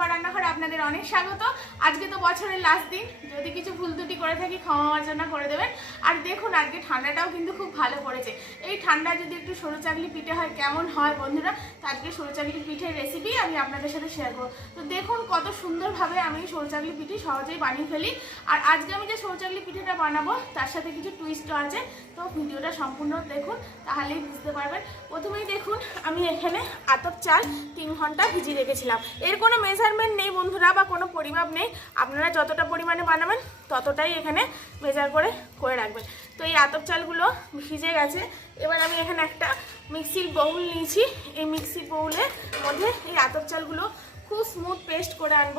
চম্পা রান্নাঘরে আপনাদের অনেক স্বাগত। আজকে তো বছরের লাস্ট দিন। যদি কিছু ভুল ত্রুটি করে থাকি, ক্ষমা মার্জনা করে দেবেন। আর দেখুন, আজকে ঠান্ডাটাও কিন্তু খুব ভালো পড়েছে। এই ঠান্ডা যদি একটু সরু চাকলি পিঠে হয়, কেমন হয় বন্ধুরা? তো আজকে সরু চাকলি পিঠের রেসিপি আমি আপনাদের সাথে শেয়ার করব। তো দেখুন, কত সুন্দরভাবে আমি সরু চাকলি পিঠে সহজেই বানিয়ে ফেলি। আর আজকে আমি যে সরু চাকলি পিঠেটা বানাবো, তার সাথে কিছু টুইস্টও আছে। তো ভিডিওটা সম্পূর্ণ দেখুন, তাহলেই বুঝতে পারবেন। প্রথমেই দেখুন, আমি এখানে আতপ চাল তিন ঘণ্টা ভিজিয়ে রেখেছিলাম। এর কোনো মেজারমেন্ট নেই বন্ধুরা বা কোনো পরিমাপ নেই। আপনারা যতটা পরিমাণে বানাবেন ততটাই এখানে মেজার করে করে রাখবেন। তো এই আতপ চালগুলো ভিজে গেছে। এবার আমি এখানে একটা মিক্সির বাউল নিয়েছি। এই মিক্সির বাউলের মধ্যে এই আতপ চালগুলো খুব স্মুথ পেস্ট করে আনব।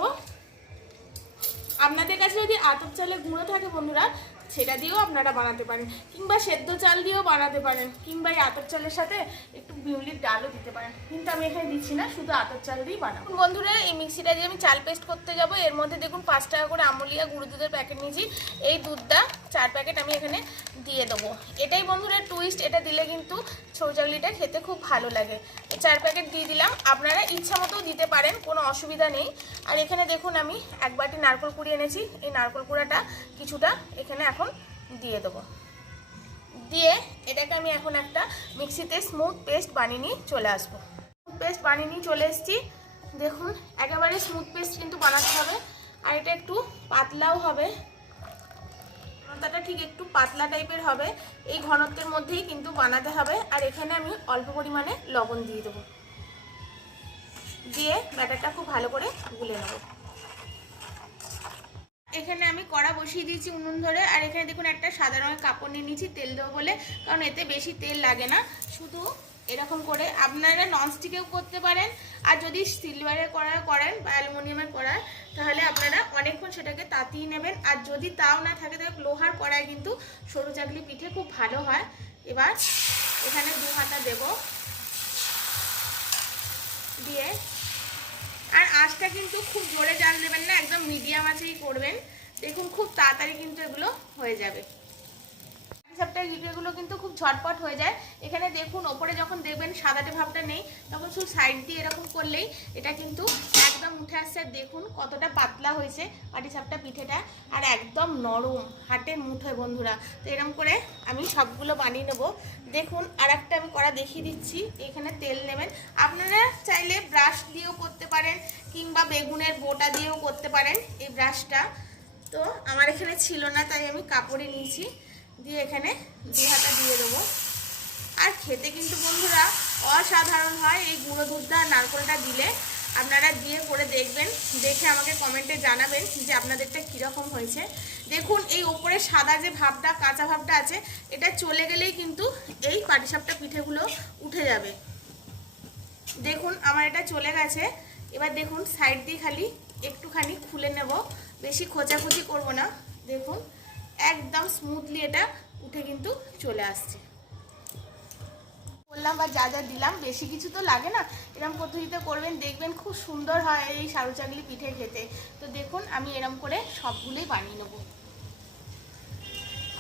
আপনাদের কাছে যদি আতপ চালের গুঁড়ো থাকে বন্ধুরা সেটা দিয়েও আপনারা বানাতে পারেন। কিংবা সেদ্ধ চাল দিয়েও বানাতে পারেন, কিংবা এই আতপ চালের সাথে একটু বিউলির ডালও দিতে পারেন। কিন্তু আমি এখানে দিচ্ছি না, শুধু আতপ চাল দিয়েই বানাবো। বন্ধুরা, এই মিক্সিটা দিয়ে আমি চাল পেস্ট করতে যাব। এর মধ্যে দেখুন পাঁচ টাকা করে আমুলিয়া গুঁড়ো দুধের প্যাকেট নিয়েছি। এই দুধটা, চার প্যাকেট আমি এখানে দিয়ে দেবো। এটাই বন্ধুরা টুইস্ট এটা দিলে কিন্তু ছৌচাগলিটা খেতে খুব ভালো লাগে। চার প্যাকেট দিয়ে দিলাম। আপনারা ইচ্ছা মতো দিতে পারেন, কোনো অসুবিধা নেই। আর এখানে দেখুন, আমি এক বাটি নারকল কুড়ি এনেছি। এই নারকল কুড়াটা কিছুটা এখানে এখন দিয়ে দেবো। দিয়ে এটাকে আমি এখন একটা মিক্সিতে স্মুথ পেস্ট বানিয়ে নিয়ে চলে আসব। স্মুথ পেস্ট বানিয়ে নিয়ে চলে এসেছি। দেখুন, একেবারে স্মুথ পেস্ট কিন্তু বানাতে হবে। আর এটা একটু পাতলাও হবে। ঘনতাটা ঠিক একটু পাতলা টাইপের হবে। এই ঘনত্বের মধ্যেই কিন্তু বানাতে হবে। আর এখানে আমি অল্প পরিমাণে লবণ দিয়ে দেবো। দিয়ে ব্যাটারটা খুব ভালো করে গুলে নেব। এখানে আমি কড়া বসিয়ে দিয়েছি উনুন ধরে। আর এখানে দেখুন একটা সাদা রঙের কাপড় নিয়ে নিয়েছি, তেল দেবো বলে। কারণ এতে বেশি তেল লাগে না। শুধু এরকম করে আপনারা ননস্টিকেও করতে পারেন। আর যদি সিলভারের কড়া করেন বা অ্যালুমিনিয়ামের কড়া তাহলে আপনারা অনেকক্ষণ সেটাকে তাতিয়ে নেবেন। আর যদি তাও না থাকে, তাহলে লোহার কড়ায় কিন্তু সরু চাকলি পিঠে খুব ভালো হয়। এবার এখানে দু হাতা দেব। দিয়ে আর আঁচটা কিন্তু খুব জোরে জাল দেবেন না, একদম মিডিয়াম আঁচেই করবেন। দেখুন খুব তাড়াতাড়ি কিন্তু এগুলো হয়ে যাবে। হিসাবটা এগুলো কিন্তু খুব ঝটপট হয়ে যায়। এখানে দেখুন, ওপরে যখন দেখবেন সাদাটে ভাবটা নেই, তখন শুধু সাইড দিয়ে এরকম করলেই এটা কিন্তু একদম উঠে আসছে। দেখুন কতটা পাতলা হয়েছে পাটিসাপটা পিঠেটা, আর একদম নরম হাটের মুঠোয় বন্ধুরা। তো এরকম করে আমি সবগুলো বানিয়ে নেব। দেখুন আর একটা আমি করা দেখিয়ে দিচ্ছি, এখানে তেল নেবেন। আপনারা চাইলে ব্রাশ দিয়েও করতে পারেন, কিংবা বেগুনের বোটা দিয়েও করতে পারেন এই ব্রাশটা। তো আমার এখানে ছিল না, তাই আমি কাপড়ে নিয়েছি। দিয়ে এখানে দু হাতা দিয়ে দেবো। আর খেতে কিন্তু বন্ধুরা অসাধারণ হয় এই গুঁড়ো দুধটা নারকলটা দিলে। আপনারা দিয়ে করে দেখবেন, দেখে আমাকে কমেন্টে জানাবেন যে আপনাদেরটা কীরকম হয়েছে। দেখুন, এই ওপরে সাদা যে ভাবটা, কাঁচা ভাবটা আছে, এটা চলে গেলেই কিন্তু এই পাটিসাপটা পিঠেগুলো উঠে যাবে। দেখুন, আমার এটা চলে গেছে। এবার দেখুন, সাইড দিয়ে খালি একটুখানি খুলে নেব। বেশি খোঁচাখুচি করব না। দেখুন একদম স্মুথলি এটা উঠে কিন্তু চলে আসছে। বললাম বা যা যা দিলাম, বেশি কিছু তো লাগে না? এরম পদ্ধতিতে করবেন, দেখবেন খুব সুন্দর হয় এই সারু চাকলি পিঠে খেতে। তো দেখুন, আমি এরম করে সবগুলোই বানিয়ে নেব।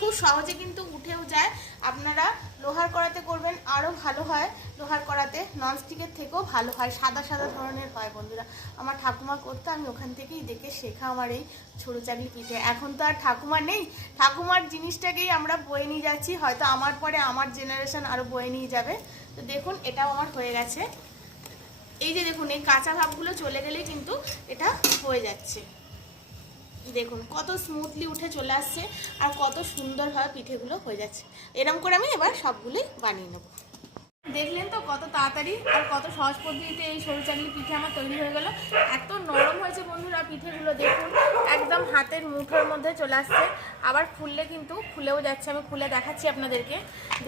খুব সহজে কিন্তু উঠেও যায়। আপনারা লোহার কড়াতে করবেন আরও ভালো হয়। লোহার কড়াতে ননস্টিকের থেকেও ভালো হয়, সাদা সাদা ধরনের হয় বন্ধুরা। আমার ঠাকুমা করতে, আমি ওখান থেকেই দেখে শেখা আমার এই ছোটো চাকলি পিঠে। এখন তো আর ঠাকুমা নেই। ঠাকুমার জিনিসটাকেই আমরা বয়ে নিয়ে যাচ্ছি। হয়তো আমার পরে আমার জেনারেশন আরও বয়ে নিয়ে যাবে। তো দেখুন, এটাও আমার হয়ে গেছে। এই যে দেখুন, এই কাঁচা ভাবগুলো চলে গেলেই কিন্তু এটা হয়ে যাচ্ছে। দেখুন, কত স্মুথলি উঠে চলে আসছে আর কত সুন্দরভাবে পিঠেগুলো হয়ে যাচ্ছে। এরম করে আমি এবার সবগুলোই বানিয়ে নেব। দেখলেন তো কত তাড়াতাড়ি আর কত সহজ পদ্ধতিতে এই সরু চাকলি পিঠে আমার তৈরি হয়ে গেল। এত নরম হয়েছে বন্ধুরা পিঠেগুলো, দেখুন, একদম হাতের মুঠোর মধ্যে চলে আসছে। আবার ফুললে কিন্তু ফুলেও যাচ্ছে, আমি খুলে দেখাচ্ছি আপনাদেরকে।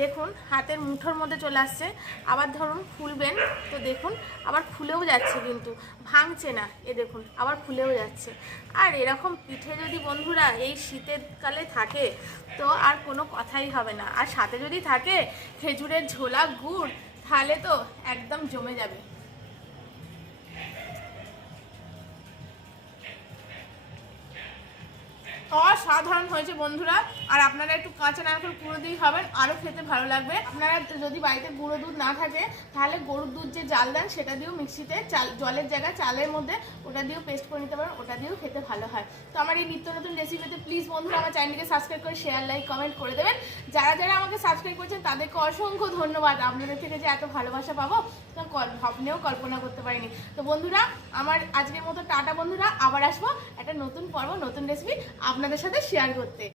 দেখুন, হাতের মুঠোর মধ্যে চলে আসছে। আবার ধরুন ফুলবেন তো দেখুন, আবার ফুলেও যাচ্ছে কিন্তু, ভাঙছে না। এ দেখুন, আবার ফুলেও যাচ্ছে। আর এরকম পিঠে যদি বন্ধুরা এই শীতের কালে থাকে, তো আর কোনো কথাই হবে না। আর সাথে যদি থাকে, খেজুরের ঝোলা, গুড় তাহলে তো একদম জমে যাবে। অসাধারণ হয়েছে বন্ধুরা। আর আপনারা একটু কাঁচা নারকেল পুরো দিয়ে খাবেন, আরও খেতে ভালো লাগবে। আপনারা যদি বাড়িতে গুঁড়ো দুধ না থাকে, তাহলে গরুর দুধ যে জাল দেন, সেটা দিয়েও মিক্সিতে চাল জলের জায়গায় চালের মধ্যে ওটা দিয়েও পেস্ট করে নিতে পারেন, ওটা দিয়েও খেতে ভালো হয়। তো আমার এই নিত্য নতুন রেসিপিতে প্লিজ বন্ধুরা আমার চ্যানেলকে সাবস্ক্রাইব করে শেয়ার লাইক কমেন্ট করে দেবেন। যারা যারা আমাকে সাবস্ক্রাইব করছেন, তাদেরকে অসংখ্য ধন্যবাদ। আপনাদের থেকে যে এত ভালোবাসা পাবো, তা ভাবনেও কল্পনা করতে পারিনি। তো বন্ধুরা, আমার আজকের মতো টাটা বন্ধুরা, আবার আসব একটা নতুন পর্ব, নতুন রেসিপি আপনাদের সাথে শেয়ার করতে।